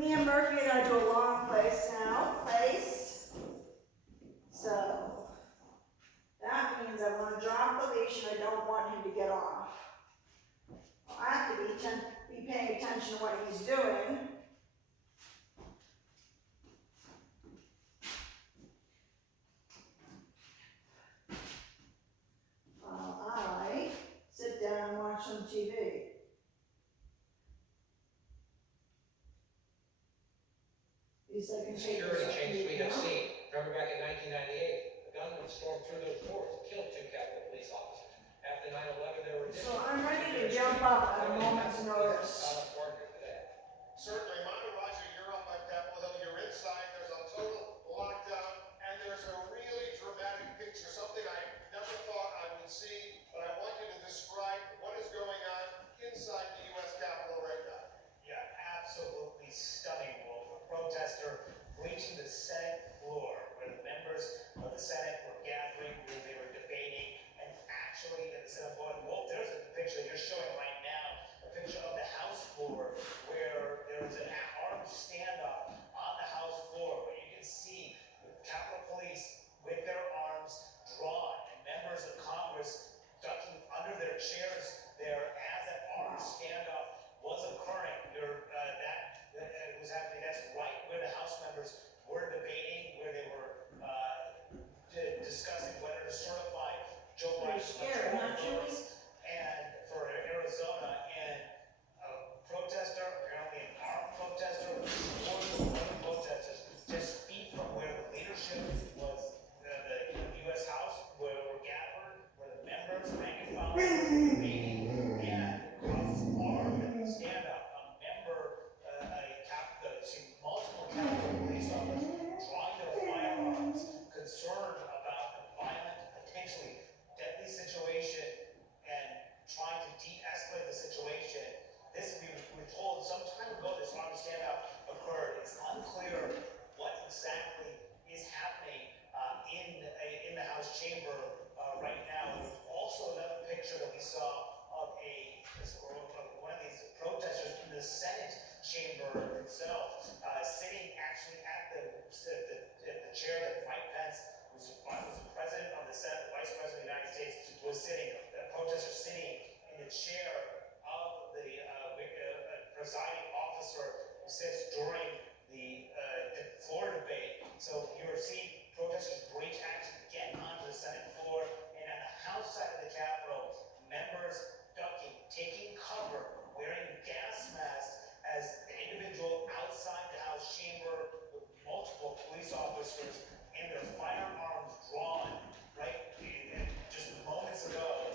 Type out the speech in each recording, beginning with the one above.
me and Murphy are gonna do a long place now. Place. So that means I want to drop the leash and I don't want him to get off. I have to be paying attention to what he's doing. I sit down and watch some TV. These I can take Security this change we have now. seen. Remember back in 1998, a gunman stormed through those doors and killed 2 Capitol police officers. After 9/11, there were So I'm ready to jump up at a moment's notice. Certainly, Monica Roger, you're up on Capitol Hill, you're inside, there's a total lockdown, and there's a really dramatic picture, something I never thought I would see, but I want you to describe what is going on inside the U.S. Capitol right now. Yeah, absolutely stunning, Wolf. A protester reaching the Senate floor where the members of the Senate were gathering, where they were debating, and actually in the Senate floor. Wolf, there's a picture you're showing right now, a picture of the House floor where there was an armed standoff on the House floor where you can see the Capitol Police with their arms drawn and members of Congress ducking under their chairs there as that armed standoff was occurring. That was happening. That's right where the House members were debating, where they were discussing whether to certify Joe Biden and for Arizona, and a protester, apparently an armed protester, with other protesters, just feet from where the leadership was, the U.S. House, where were gathered, where the members, rank and file, were debating, and armed standoff, a member, multiple Capitol police officers drawing their firearms, concerned about the violent, potentially deadly situation and trying to de-escalate the situation. This, we were told some time ago, this armed standoff occurred. It's unclear what exactly is happening in the House chamber right now. There's also another picture that we saw of one of these protesters in the Senate chamber itself, sitting actually at the chair that Mike Pence, who's the president of the Senate, the vice president of the United States, was sitting. The protester sitting in the chair of the presiding officer who sits during the floor debate. So you're seeing protesters breach actually get onto the Senate floor, and on the House side of the Capitol, members ducking, taking cover, wearing gas masks as the individual outside the House chamber with multiple police officers and their firearms drawn right and just moments ago.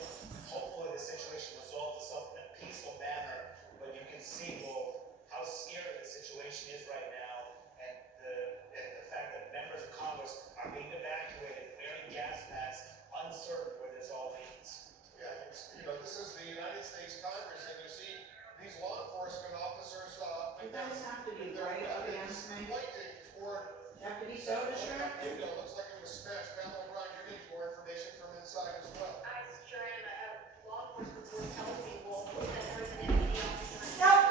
Hopefully the situation resolves itself in a peaceful manner, but you can see, well, how scary the situation is right now, and the fact that members of Congress are being evacuated, wearing gas masks, uncertain where this all leads. Yeah, this is the United States Congress, and you see these law enforcement officers, You guys have to be right against me. pointing toward. You have to be so distracted. Looks like it was smashed. Pamela Brown, you're getting more information from inside as well. I sure am. A law enforcement report tells me, Wolf, that there was an NPD officer. Nope.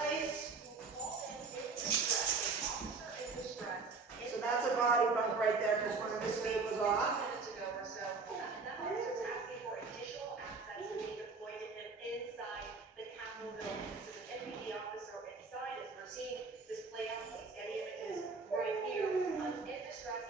Place. Officer in distress. So that's a body bump right there because one of his feet was off. Minutes ago or so, and that officer was asking for additional access to be deployed to him inside the Capitol building. This is an NPD officer inside as we're seeing this play out. He's getting images right here. In distress,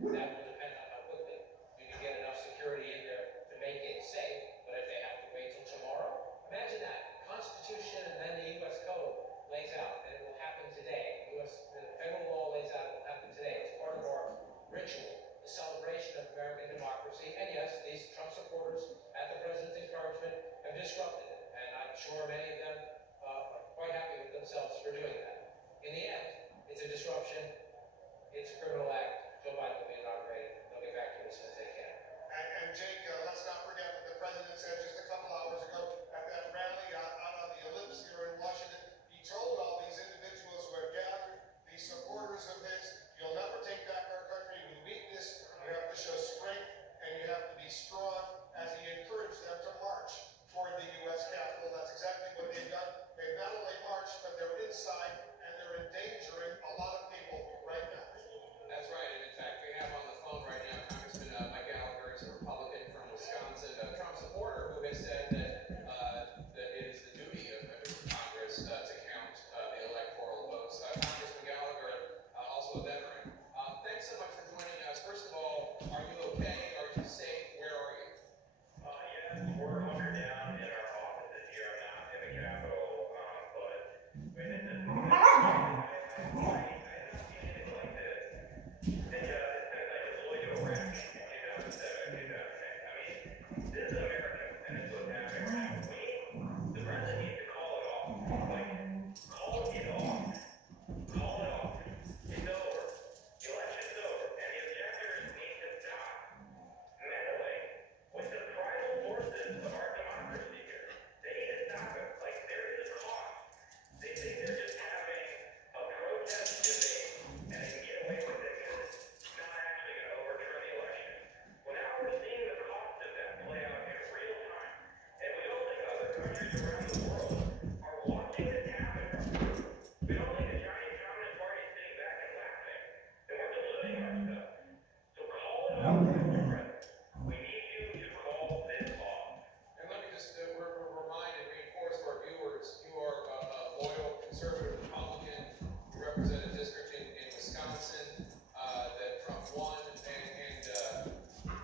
That will depend on how quickly you can get enough security in there to make it safe, but if they have to wait till tomorrow, imagine that. Constitution and then the US code lays out, and it will happen today. The federal law lays out, it will happen today. It's part of our ritual, the celebration of American democracy. And yes, these Trump supporters, at the president's encouragement, have disrupted it. And I'm sure many of them are quite happy with themselves for doing that. In the end, it's a disruption. It's a criminal act. Joe Biden will be inaugurated. They'll get back to it as soon as they can. And Jake, let's not forget what the president said just a couple hours ago at that rally out on the Ellipse here in Washington. He told all these individuals who have gathered, these supporters of his, you'll never take back our country. We weakness, you have to show strength, and you have to be strong, as he encouraged them to march toward the U.S. Capitol. That's exactly what they've done. They've not only marched, but they're inside, and they're endangering a lot of people right now. That's right, and in fact, we have on the phone right now Congressman Mike Gallagher, he's a Republican from Wisconsin, a Trump supporter who has said that it is the duty of Congress to count the electoral votes. Congressman Gallagher, also a veteran. Thanks so much for joining us. First of all, are you okay? Are you safe? Where are you? Yes, we're hunkered down in our offices here. I'm not in the Capitol, but when it does, I have not seen anything like this. And it's kind of like a Lloyd Iraq in 2007, 2008. I mean, this is America, and it's what's happening right now. The president needs to call it off. Like, call it off. Call it off. It's over. The election's over, and the objectors need to stop meddling with the primal forces of our democracy here. They need to stop it. Like, there is a cost. They think they're just having a protest debate, and they can get away with it because it's not actually going to overturn the election. Well, now we're seeing the cost of that play out in real time. And we don't think other countries around the world are watching this happen. We don't think the Chinese Communist Party is sitting back and laughing, and we're deluding ourselves. So call it off, Mr. President. We need you to call this off. And let me just remind and reinforce to our viewers, you are a loyal conservative Republican. You represent a district in Wisconsin that Trump won, and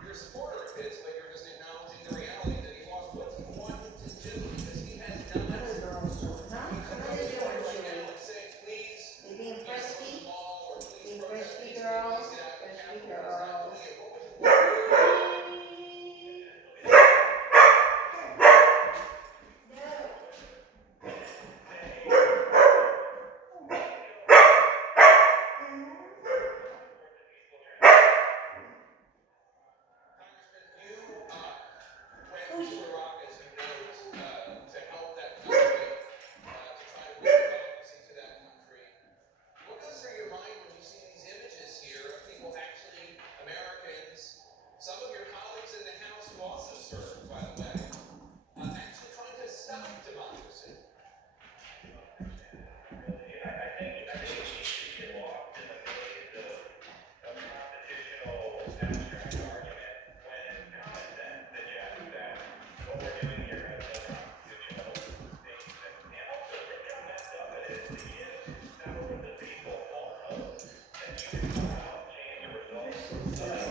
you're a supporter of his, but you're just acknowledging the reality that he lost. What's he wanting to do? Because he has done What are the girls doing? Huh? What are they doing, right Julie? now and saying, please, They being cancel the frisky? mall, or please Being protest frisky peacefully, girls? please get out of the Frisky Capitol. He's not girls. doing it. What would you Congressman, you went to Iraq, as you know, to help that country, to try to bring democracy to that country. What goes through your mind when you see these images here of people actually, Americans, some of your colleagues in the House who also served, by the way, actually trying to stop democracy? I think we need to get lost in the maze of constitutional abstract argument when it's common sense suggests that what we're doing here has no constitutional basis. And also, think how messed up it is to give thousands of people false hope that you can somehow change the results of the